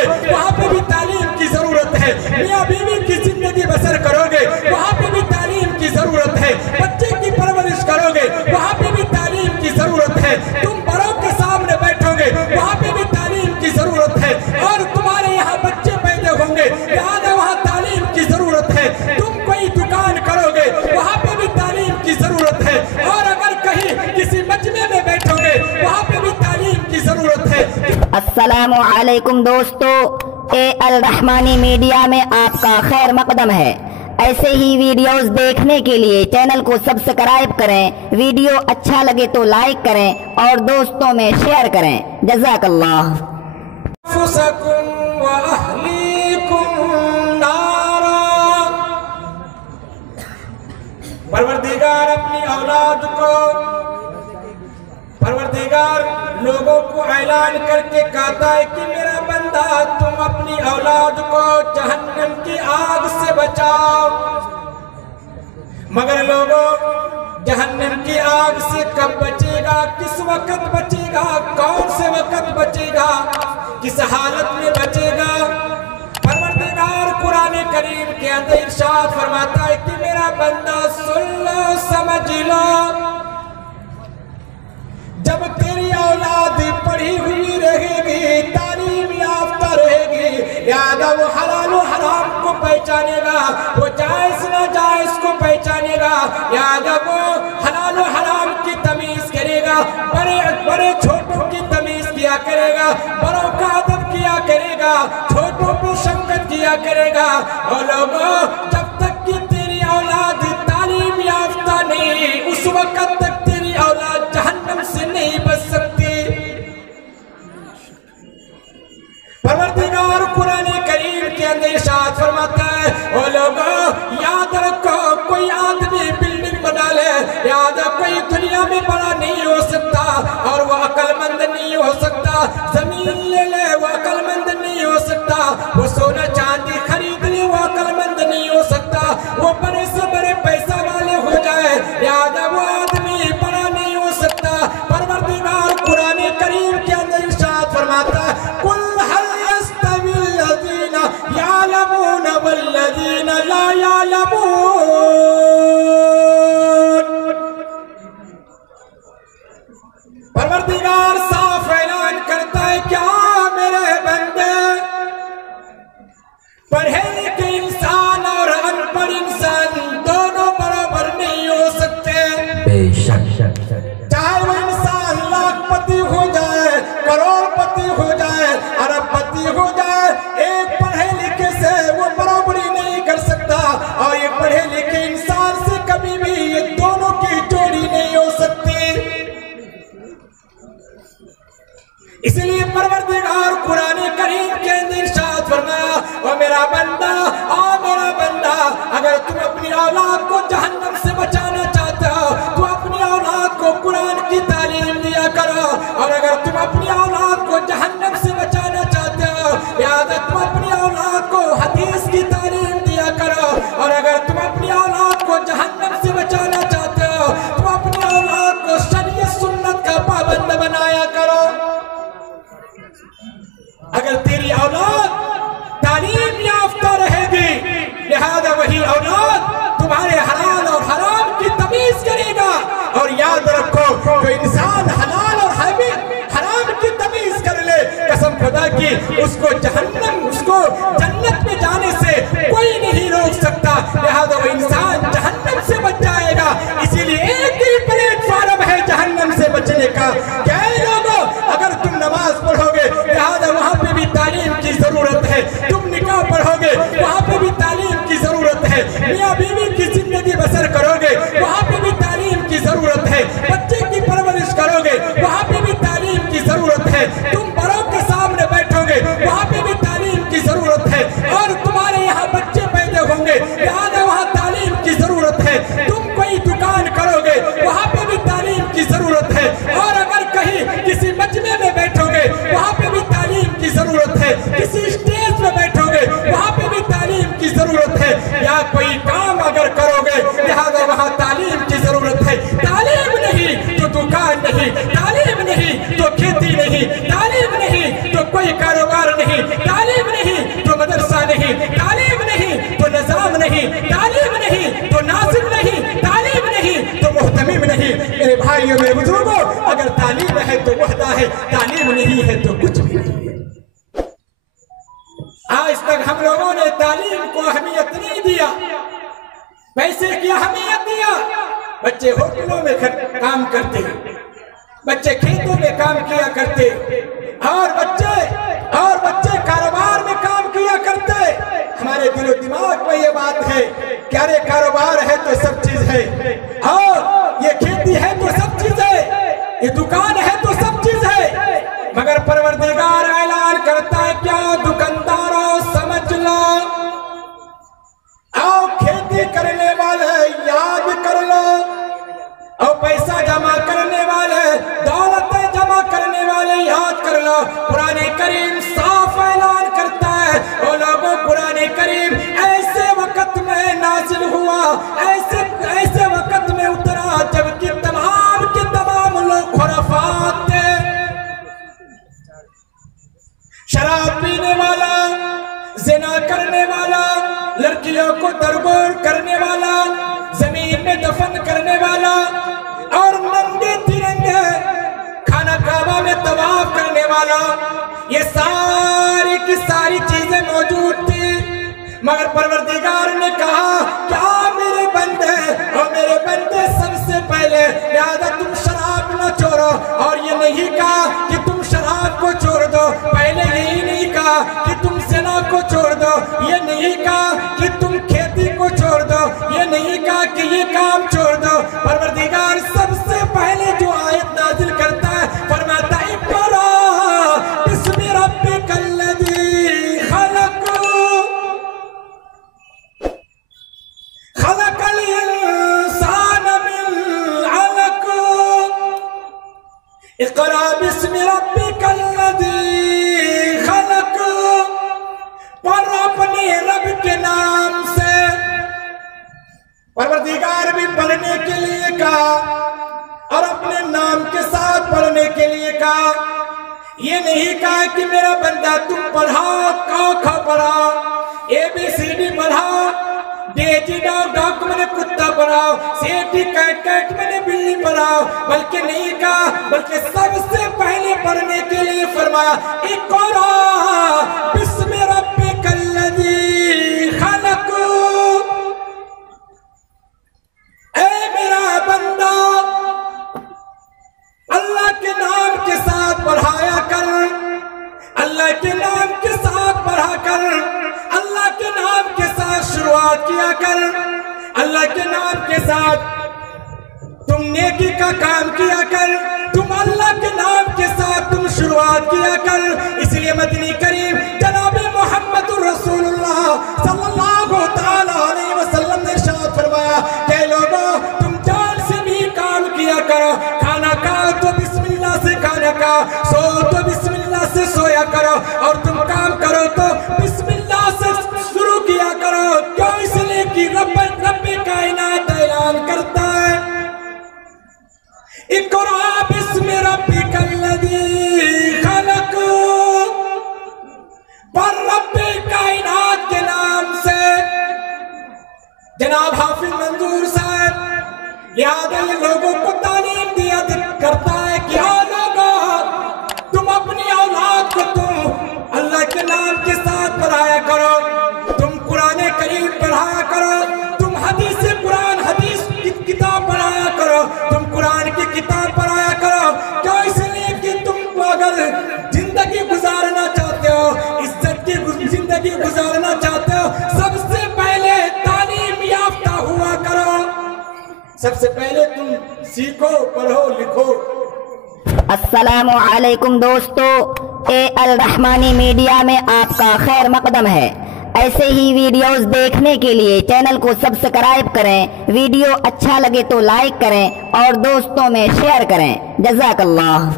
करोगे वहाँ पे भी तालीम की जरूरत है। मियाँ बीवी की जिंदगी बसर करोगे वहाँ पे भी तालीम की जरूरत है। बच्चे की परवरिश करोगे वहाँ पे भी तालीम की जरूरत है। तुम बड़ों के सामने बैठोगे वहाँ पे भी तालीम की जरूरत है। और तुम्हारे यहाँ बच्चे पैदा होंगे याद है वहाँ तालीम की जरूरत है। तुम कोई दुकान करोगे वहाँ पे भी तालीम की जरूरत है। और अगर कहीं किसी मजमे में बैठोगे वहाँ पे भी तालीम की जरूरत है। अस्सलामु अलैकुम दोस्तों, अल रहमानी मीडिया में आपका खैर मकदम है। ऐसे ही वीडियोस देखने के लिए चैनल को सब्सक्राइब करें, वीडियो अच्छा लगे तो लाइक करें और दोस्तों में शेयर करें। जज़ाकल्लाह। परवरदिगार अपनी औलाद को परवरदिगार लोगों को ऐलान करके कहता है कि मेरा बंदा तुम अपनी औलाद को जहन्नम की आग से बचाओ। मगर लोगों जहन्नम की आग से कब बचेगा, किस वक्त बचेगा, कौन से वक्त बचेगा, किस हालत में बचेगा। परवरदिगार कुरान करीम के अंदर इरशाद फरमाता है कि मेरा बंदा सुन लो, समझ लो, जब तेरी औलाद पढ़ी हुई रहेगी, तालीम याफ्ता रहेगी, याद वो हलाल और हराम को पहचानेगा, वो जायज ना जायज को पहचानेगा, याद वो हलाल और हराम की तमीज करेगा, बड़े बड़े छोटों की तमीज किया करेगा, बड़ों का अदब किया करेगा, छोटों पे शफकत किया करेगा। और लोगों जब तक कि तेरी औलाद तालीम याफ्ता नहीं, उस वक्त तक तेरी औलाद जहन्नम से नहीं बच सकती। परवरदिगार कुरान करीम के अंदर इरशाद फरमाता है, ओ लोगों याद रखो, कोई आदमी बिल्डिंग बना ले, याद रखो कोई दुनिया में बड़ा नहीं हो सकता और वो अक्लमंद नहीं हो सकता। जमीन ले ले वो अक्लमंद नहीं हो सकता, वो सोना चांदी खरीद ले वो अक्लमंद नहीं हो सकता, वो बड़े से बड़े पैसा वाले हो जाए, याद है वो आदमी बड़ा नहीं हो सकता। परवरदिगार कुरान करीम के अंदर इरशाद फरमाता है, कुल हल यस्तविल लज़ीना यालमून वल्लज़ीना ला यालमून। परवरदिगार साफ ऐलान करता है, क्या मेरे बंदे पढ़े लिखे इंसान और अनपढ़ इंसान दोनों बराबर नहीं हो सकते। चाहे वो इंसान लाखपति हो जाए, करोड़पति हो जाए, अरबपति हो जाए, एक पढ़े लिखे से वो बराबरी नहीं कर सकता और एक पढ़े लिखे इंसान से कभी भी ये दोनों की जोड़ी नहीं हो सकती। इसलिए परवरदिगार कुरान करीम के अंदर इरशाद फरमाया, ओ मेरा बंदा, ओ मेरा बंदा, अगर तुम अपनी औलाद को जहन्नम से बचाना चाहते हो तो अपनी औलाद को कुरान की तालीम दिया करो। और अगर तुम अपनी औलाद को जहन्नम से बचाना चाहते हो, याद है तुम अपनी औलाद को हदीस की तालीम दिया करो। और अगर तुम अपनी औलाद को जहन्नम से बचाना चाहते हो, तुम अपनी औलाद को शरीयत सुन्नत का पाबंद बनाया करो। अगर तेरी औलाद तालीम याफ्ता रहेगी, लिहाजा वही औलाद तुम्हारे हलाल और हराम की तमीज करेगा। और याद रखो, जो इंसान हलाल और हराम की तमीज कर ले, कसम खुदा की उसको जहन्नम, उसको जन्नत में जाने से कोई नहीं रोक सकता। लिहाजा वो इंसान जहन्नम से बच जाएगा। इसीलिए एक ही प्लेटफॉर्म है जहन्नम से बचने का। क्या है लोगों, अगर तुम नमाज पढ़ोगे लिहाजा वहाँ पे भी तालीम की जरूरत है, तुम निकाह पढ़ोगे वहाँ पे भी तालीम की जरूरत है, मियाँ बीवी की जिंदगी बसर करोगे वहाँ पे भी तालीम की जरूरत है, बच्चे की परवरिश करोगे वहाँ पे भी तालीम की जरूरत है, तुम बड़ों के सामने बैठोगे वहाँ पे भी तालीम की जरूरत है, और तुम्हारे यहाँ बच्चे पैदा होंगे याद है वहाँ तालीम की जरूरत है, तुम कोई दुकान करोगे वहाँ पे भी तालीम की जरूरत है, और अगर कहीं किसी मजमे में बैठोगे वहाँ पे भी तालीम की जरूरत है, किसी स्टेज पे बैठोगे वहाँ पे भी तालीम की जरूरत है, या कोई काम अगर करोगे लिहाजा वहाँ तालीम की जरूरत है। तालीम नहीं तो दुकान नहीं, तालीम नहीं तो खेती नहीं, तालीम नहीं तो कोई कारोबार नहीं, तालीम تعلیم نہیں. میرے بھائیوں میرے بزرگوں، اگر تعلیم ہے تو وحدہ ہے، تعلیم نہیں ہے تو کچھ بھی نہیں ہے. آج تک ہم لوگوں نے تعلیم کو اہمیت نہیں دیا، پیسے کی اہمیت دیا. بچے ہوٹلوں میں کام کرتے ہیں، بچے کھیتوں میں کام کیا کرتے، اور بچے کاروبار میں کام کیا کرتے. ہمارے دل و دماغ میں یہ بات ہے کہ ارے کاروبار ہے تو سب چیز ہے، اور یہ کھیتی ہے تو سب چیز ہے، یہ دکان ہے تو سب چیز ہے. مگر پروردگار اعلان کرتا ہے کیا دکانداروں سمجھ لو، آؤ کھیتی کرنے والے یاد کر لو، اور پیسہ جمع کرنے والے، دولتیں جمع کرنے والے یاد کر لو. قرآن کریم صاف اعلان کرتا ہے او لوگوں، قرآن کریم ایسے وقت میں نازل ہوا، ایسے وقت میں اترا جبکہ تمام کے تمام لوگ خرافات تھے. شراب پینے والا، زنا کرنے والا، لڑکیوں کو درگور کرنے والا، زمین میں دفن کرنے والا، اور ننگے ترنگے خانہ کعبہ میں طواف کرنے والا، یہ ساری کی ساری چیزیں موجود تھی. مگر پروردگار نے کہا کیا میرے بندے اور میرے بندے سب سے پہلے لہذا تم شراب نہ چھوڑو. اور یہ نہیں کہا کہ تم شراب کو چھوڑ دو، پہلے یہی نہیں کہا کہ تم زنا کو چھوڑ دو، یہ نہیں کہا کہ تم کھیتی کو چھوڑ دو، یہ نہیں کہا کہ یہ کام چھوڑ دو. پروردگار سب سے پہلے جو آیت نازل کرتا ہے فرماتا ہے اقرا بسم ربک الذی خلق الانسان من علق. اقرا بسم ربک الذی خلق، پڑھ اپنے رب کے نام سے. پروردگار بھی پڑھنے کے لیے کہا اور اپنے نام کے ساتھ پڑھنے کے لیے کہا. یہ نہیں کہا کہ میرا بندہ تم پڑھا، کا پڑھا، اے بی سی ڈی پڑھا، ڈیجی ڈاک میں نے کتا پڑھاؤ، سیٹی کیٹ میں نے بلی پڑھاؤ، بلکہ نہیں کہا، بلکہ سب سے پہلے پڑھنے کے لیے فرمایا اقرا بسم ربک الذی خلق. اے میرا بندہ اللہ کے نام کے ساتھ پڑھایا کر، اللہ کے نام کے ساتھ پڑھا کر، اللہ کے نام کے ساتھ شروعات کیا کر، اللہ کے نام کے ساتھ تم نیکی کا کام کیا کر، تم اللہ کے نام کے ساتھ تم شروعات کیا کر. اس لیے مدنی کریم جناب محمد رسول اللہ صلی اللہ تعالی علیہ وسلم نے ارشاد فرمایا کہ لوگوں تم جان سے بھی کام کیا کرو، کھانا کھاؤ تو بسم اللہ سے کھانا کھاؤ، سو تو بسم اللہ سے سویا کرو، اور تم کام کرو تو بسم اللہ سے شروع کیا کرو. کیوں؟ اس لیے کہ رب کائنات اعلان کرتا ہے اقرا بسم ربک الذی خلق، پر رب کائنات کے نام سے. جناب حافظ منظور صاحب لہذا لوگوں کو تعلیم دیا کرتا ہے کہ لوگوں تم اپنی اولاد کو تم اللہ کے نام کے ساتھ پڑھایا کرو، تم قرآن کریم پڑھایا کرو، تم حدیث قرآن حدیث کی کتاب پڑھایا کرو، تم قرآن کی کتاب پڑھایا کرو. کیوں؟ اس لیے کہ تم اگر زندگی گزارنا چاہتے ہو، عزت کی زندگی گزارنا چاہتے ہو، سب سے پہلے تعلیم یافتہ ہوا کرو. سب سے پہلے تم سیکھو، پڑھو، لکھو. السلام علیکم دوستو، اے الرحمانی میڈیا میں آپ کا خیر مقدم ہے. ایسے ہی ویڈیوز دیکھنے کے لیے چینل کو سبسکرائب کریں، ویڈیو اچھا لگے تو لائک کریں اور دوستوں میں شیئر کریں. جزاک اللہ.